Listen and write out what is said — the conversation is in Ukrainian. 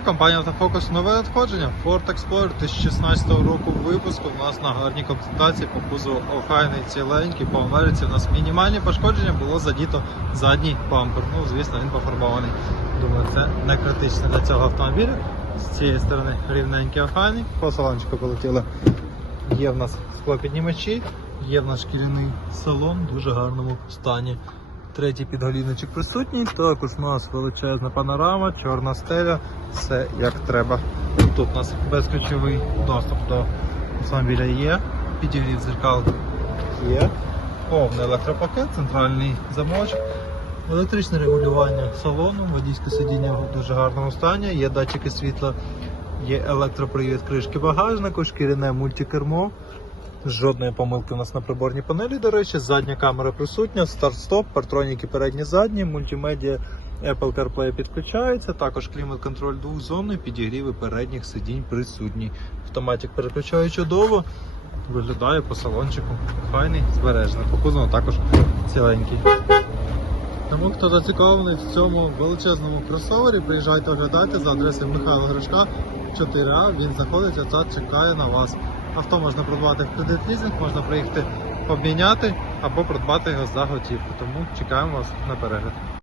Компанія Автофокус нове надходження. Ford Explorer 2016 року випуску. У нас на гарній комплектації по кузову охайний ціленький. По Америці у нас мінімальні пошкодження було задіто задній бампер. Ну, звісно, він пофарбований. Думаю, це не критично для цього автомобіля. З цієї сторони рівненький охайний. По салончику полетіли. Є в нас склопіднімачі, є в нас шкільний салон в дуже гарному стані. Третій підголівничок присутній, також у нас величезна панорама, чорна стеля, все як треба. Тут у нас безключовий доступ до автомобіля є, підігрів дзеркал є, повний електропакет, центральний замочок, електричне регулювання салону, водійське сидіння в дуже гарному стані, є датчики світла, є електропривід кришки багажнику, шкіряне мультикермо. Жодної помилки у нас на приборній панелі, до речі, задня камера присутня, старт-стоп, партроніки передні задні, мультимедіа Apple CarPlay підключається, також клімат-контроль двохзонний, підігріви передніх сидінь присутні. Автоматик переключає чудово, виглядає по салончику. Файний, збережений. По кузову також ціленький. Тому хто зацікавлений в цьому величезному кросовері, приїжджайте оглядайте за адресою Михайла Гришка 4А. Він знаходиться та чекає на вас. Авто можна придбати в кредит лізинг, можна приїхати обміняти або придбати його за готівку. Тому чекаємо вас на перегляд.